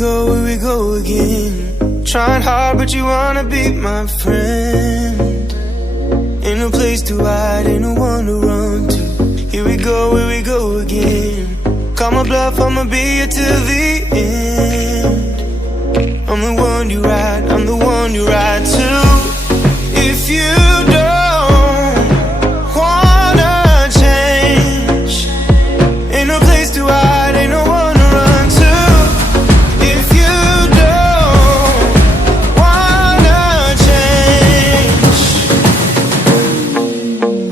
we go again. Trying hard but you wanna be my friend. Ain't no place to hide, ain't no one to run to. Here we go again. Call my bluff, I'ma be here till the end. I'm the one you ride, I'm the one you ride to. If you don't wanna change, ain't no place to hide, ain't no one to run to. If you don't wanna change,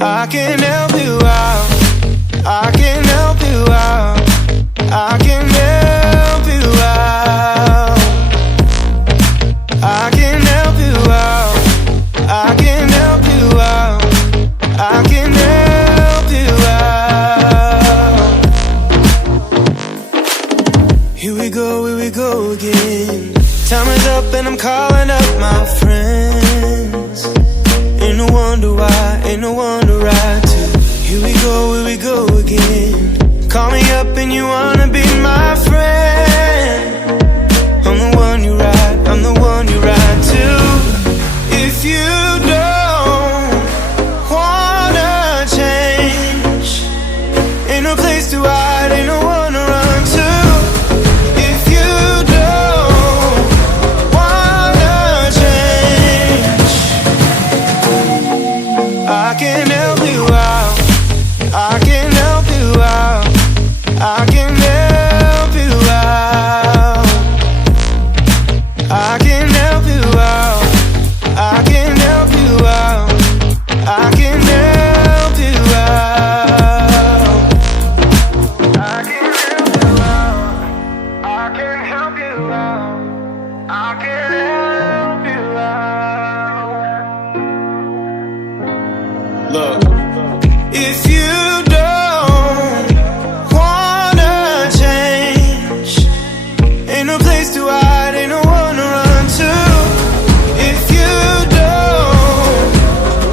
I can help you out, I can help you out, I can help you out, I can help you out, I can help you out, I can help you out. Here we go again. Time is up and I'm calling up my friends. Ain't no wonder why, ain't no one to ride to. Here we go again. Call me up and you wanna be my friend. I'm the one you ride, I'm the one you ride to. If you don't wanna change, ain't no place to hide, ain't no one to run to. If you don't wanna change, I can help you out, I can help you out, I can help you out, I can help you out, I can help you out, I can help you out, I can help you out, I can help you out, I can help you out. Look, if you don't wanna change, ain't no place to hide, ain't no one to run to. If you don't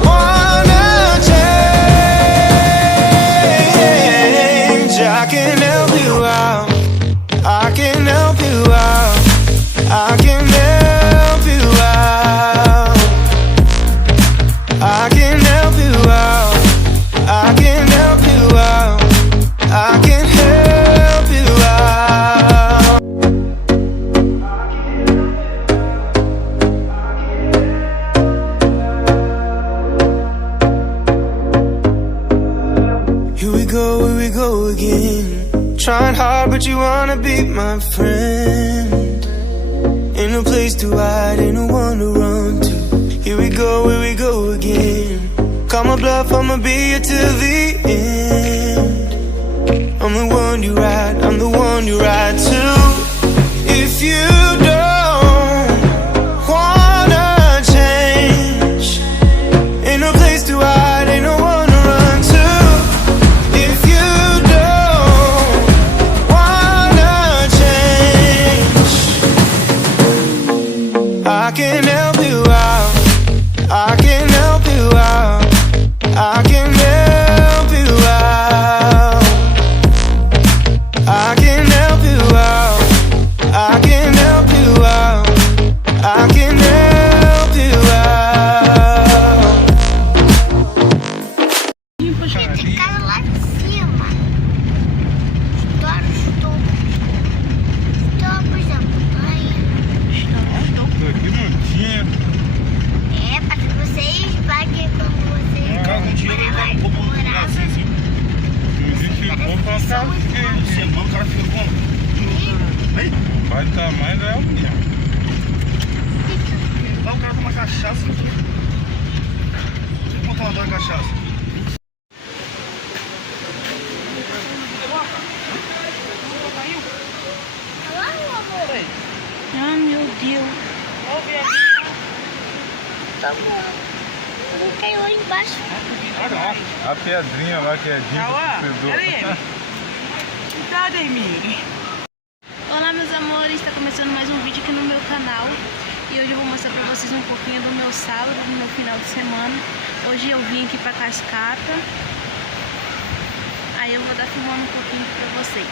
wanna change, I can help you out, I can help you out, I can help you out, I can help you out, I can help you out, I can help you out. Here we go again. Trying hard but you wanna be my friend. Ain't no place to hide, ain't no one to run to. Here we go again. Call my bluff, I'ma be here till the end. I'm the one you ride, I'm the one you ride to. If you don't wanna change, ain't no place to hide, ain't no one to run to. If you don't wanna change, I can help you out, I can help you out, I can help you out, I can help you out, I can help you out, I can help you out. Tem cara lá de cima. Estoura os tubos. Tubos da montanha. Aqui não tinha. É, para que vocês paguem quando vocês Algum dia ele vai um pouco assim. A gente compra uma casa que semana o cara fica com. Vem? Vai do tamanho da minha. Dá um cara com uma cachaça aqui. Deixa eu botar uma dose de cachaça. Ah, meu Deus. Tá bom. Não caiu lá embaixo. A pedrinha lá que é dica. Cadê, Miri? Olá, meus amores, está começando mais um vídeo aqui no meu canal. E hoje eu vou mostrar pra vocês um pouquinho do meu sábado, do meu final de semana. Hoje eu vim aqui pra Cascata. Aí eu vou dar filmando um pouquinho pra vocês.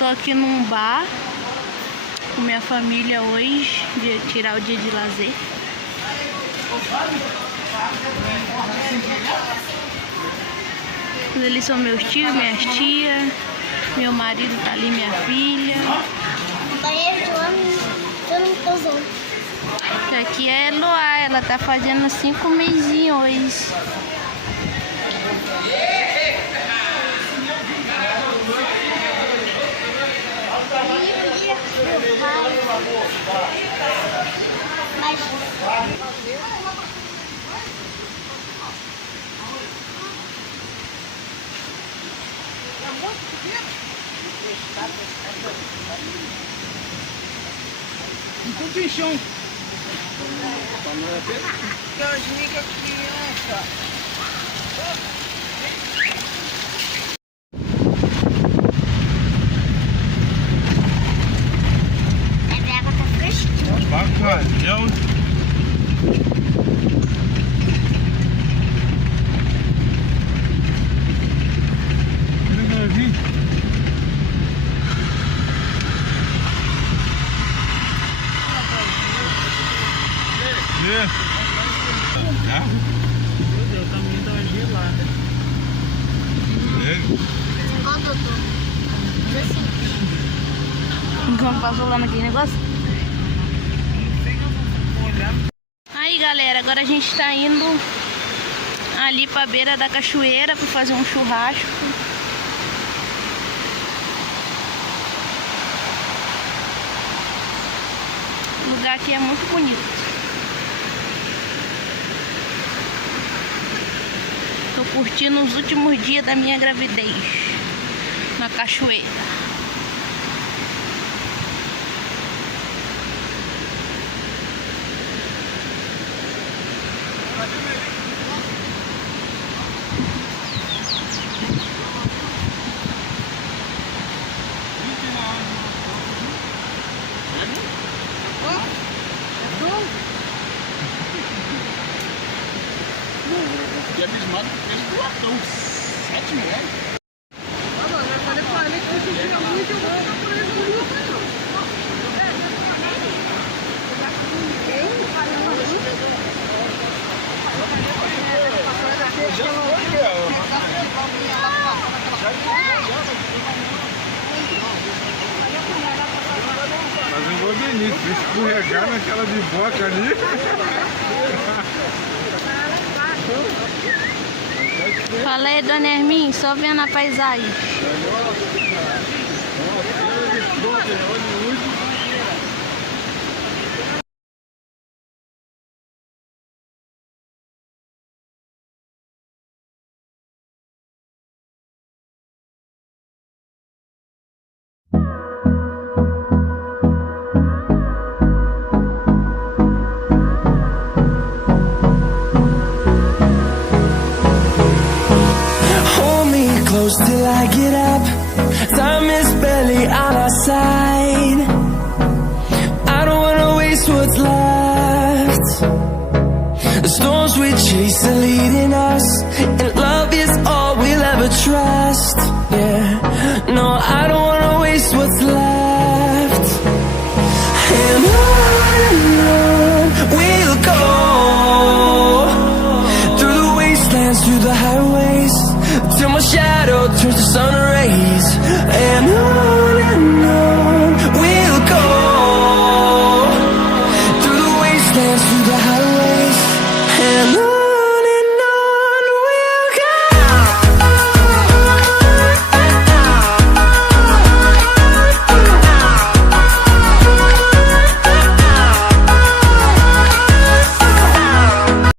Tô aqui num bar com minha família hoje, de tirar o dia de lazer. Eles são meus tios, minhas tias, meu marido tá ali, minha filha. Banheiro de homem, todo mundo usando. Aqui é a Eloá, ela tá fazendo 5 mesinhos hoje. Tudo em chão. A água tá fresquinha. Bacalhau. Meu Deus, tá muito gelada. Igual o doutor. Mas assim. Enquanto passou lá naquele negócio. Aí galera, agora a gente tá indo ali pra beira da cachoeira pra fazer um churrasco. O lugar aqui é muito bonito. Tô curtindo os últimos dias da minha gravidez na cachoeira. E abismado com o preço do latão, R$7. Eu falei pra ele que você tira muito e eu vou ficar por ele comigo. Mas eu vou ver nisso, se escorregar naquela de boca ali. Fala aí, dona Hermin, só vendo a paisagem. Till I get up, time is barely on our side. I don't wanna waste what's left. The storms we chase are leading us, and love is all we'll ever trust. Yeah, no, I don't wanna waste what's left. And on we'll go, through the wastelands, through the highways, till my shadow turns to sun rays. And on